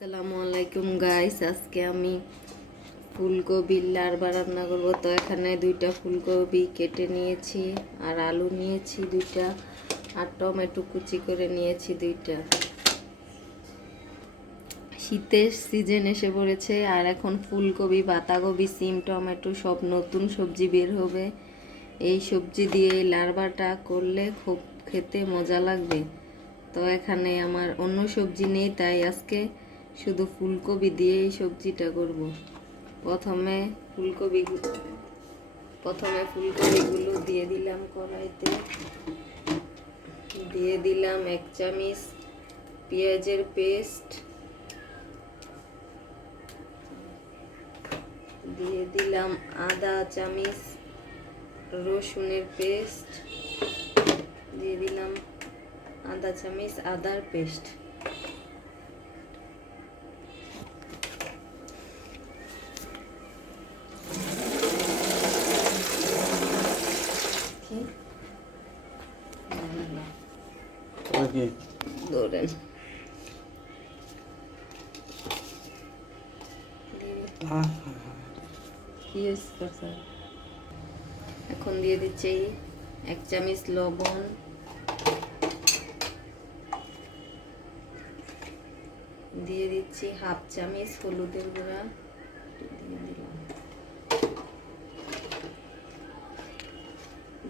আসসালামু আলাইকুম গাইস, আজকে আমি ফুলকপির লার্বা রান্না করব। তো এখানে দুইটা ফুলকপি কেটে নিয়েছি, আর আলু নিয়েছি দুইটা, আর টমেটো কুচি করে নিয়েছি দুইটা। শীতের সিজন এসে পড়েছে, আর এখন ফুলকপি, বাঁধাকপি, সিম, টমেটো সব নতুন সবজি বের হবে। এই সবজি দিয়ে এই লার্বাটা করলে খুব খেতে মজা লাগবে। তো এখানে আমার অন্য সবজি নেই, তাই আজকে শুধু ফুলকপি দিয়ে এই সবজিটা করব। প্রথমে ফুলকপিগুলো দিয়ে দিলাম কড়াইতে। দিয়ে দিলাম 1 চামচ পেঁয়াজের পেস্ট, দিয়ে দিলাম আধা চামচ রসুনের পেস্ট, দিয়ে দিলাম আধা চামচ আদার পেস্ট। ধরেন এখন দিয়ে দিচ্ছি 1 চামচ লবণ, দিয়ে দিচ্ছি হাফ চামচ হলুদের গুঁড়া,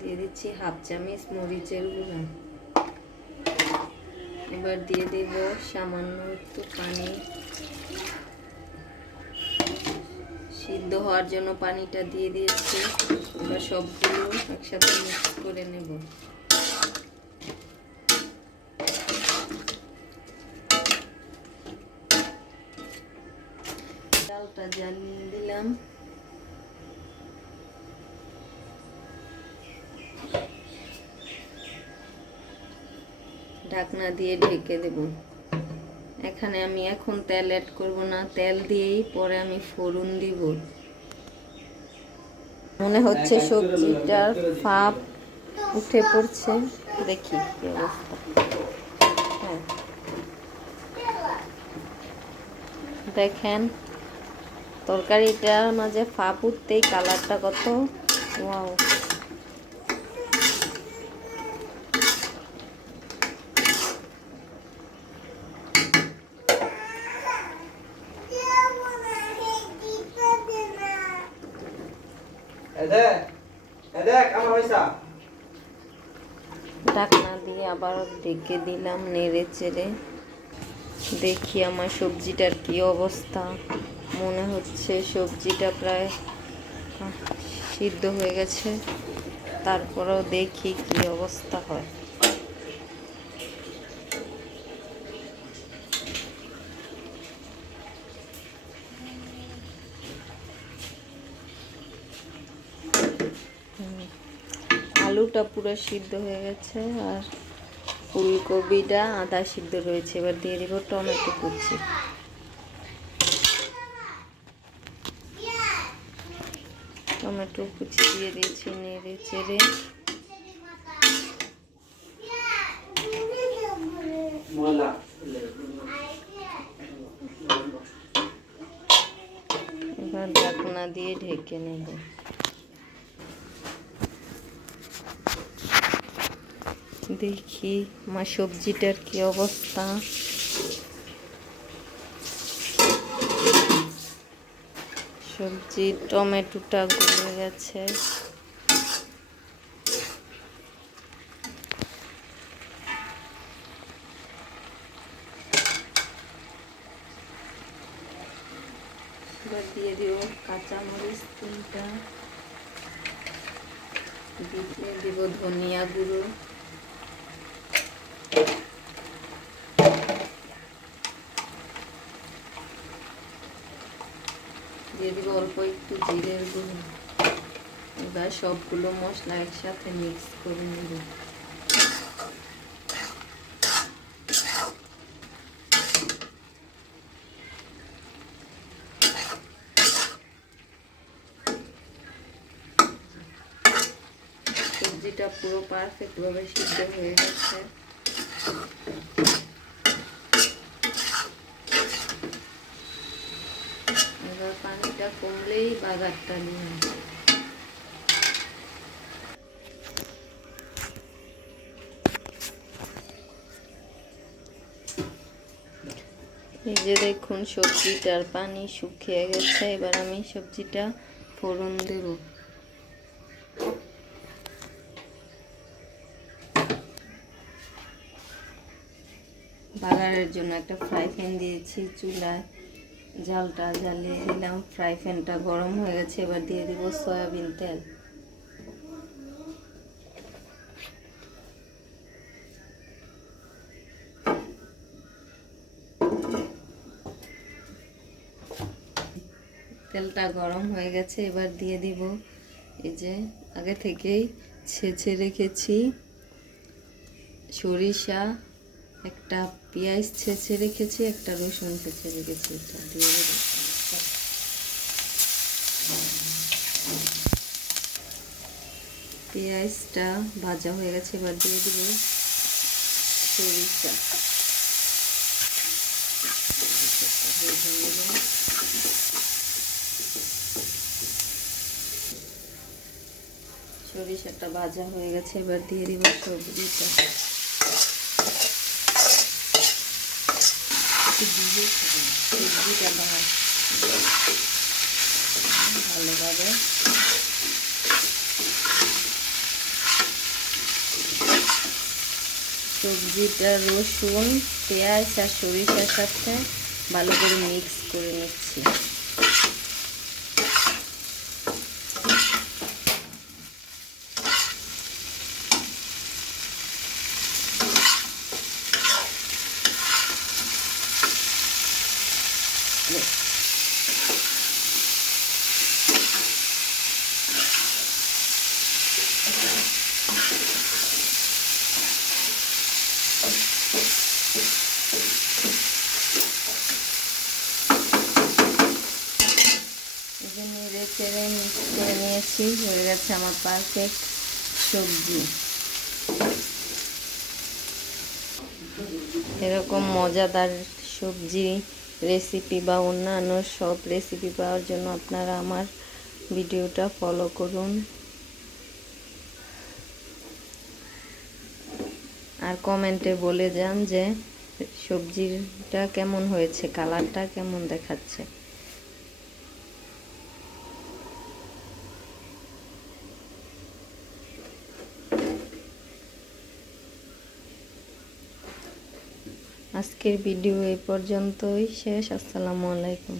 দিয়ে দিচ্ছি হাফ চামচ মরিচের গুঁড়া। এবার দিয়ে দেব সামান্য একটু পানি, সিদ্ধ হওয়ার জন্য পানিটা দিয়ে দিয়েছি। এবার সবগুলো একসাথে মিক্স করে নেব। ডালটা জ্বালিয়ে দিলাম। ঢাকনা দিয়ে ঢেকে দেব। এখানে আমি এখন তেল অ্যাড করব না, তেল দিয়েই পরে আমি ফোড়ন দিব। মনে হচ্ছে সবজিটার ভাপ উঠে পড়ছে, দেখি কি অবস্থা। হ্যাঁ, দেখেন তরকারিটার মাঝে ভাপ উঠতেই কালারটা কত ওয়াও। ঢাকনা দিয়ে আবার ঢেকে দিলাম, নেড়ে চেড়ে দেখি আমার সবজিটার কি অবস্থা। মনে হচ্ছে সবজিটা প্রায় সিদ্ধ হয়ে গেছে, তারপরেও দেখি কি অবস্থা হয়। আলুটা পুরো সিদ্ধ হয়ে গেছে, আর ফুলকপিটা আধা সিদ্ধ রয়েছে। এবার দিয়ে দিব টমেটো কুচি। টমেটো কুচি দিয়ে দিয়েছি, নেড়ে চেড়ে এবার ঢাকনা দিয়ে ঢেকে নেব। দেখি আমার সবজিটার কি অবস্থা। সবজি টমেটোটা গলে গেছে। এবার দিয়ে দিব কাঁচামরিচ 3টা, দিয়ে দিব ধনিয়া গুঁড়ো, দিয়ে দিব অল্প একটু জিরের গুঁড়ো। এবার সবগুলো মশলা একসাথে মিক্স করে নেব। সবজিটা পুরো পারফেক্টভাবে সিদ্ধ হয়ে গেছে। বাগারটা দিয়ে এই যে দেখুন সবজিটার পানি শুকিয়ে গেছে। এবার আমি সবজিটা ফোড়ন দেব। বাগারের জন্য একটা ফ্রাই প্যান দিয়েছি চুলায়, জালটা জ্বালিয়ে দিলাম। ফ্রাই প্যানটা গরম হয়ে গেছে, এবার দিয়ে দিব সয়াবিন তেল। তেলটা গরম হয়ে গেছে, এবার দিয়ে দিব এই যে আগে থেকেই ছেঁচে রেখেছি সরিষা, একটা পেঁয়াজ ছেঁচে রেখেছি, একটা রসুন ছেঁচে রেখেছি। এটা দিয়ে দেব। পেঁয়াজটা ভাজা হয়ে গেছে, এবার দিয়ে দেব সরিষা। সরিষাটা ভাজা হয়ে গেছে, এবার দিয়ে দিব সবজিটা। সবজিটা ভালোভাবে সবজিটা রসুন, পেঁয়াজ আর সরিষার সাথে ভালো করে মিক্স করে নিচ্ছি। নেড়ে চেড়ে মিক্স করে নিয়েছি, হয়ে গেছে আমার পারফেক্ট সবজি। এরকম মজাদার সবজি রেসিপি বা অন্যান্য সব রেসিপি পাওয়ার জন্য আপনারা আমার ভিডিওটা ফলো করুন আর কমেন্টে বলে যান যে সবজিটা কেমন হয়েছে, কালারটা কেমন দেখাচ্ছে। আজকের ভিডিও এই পর্যন্তই শেষ। আসসালামু আলাইকুম।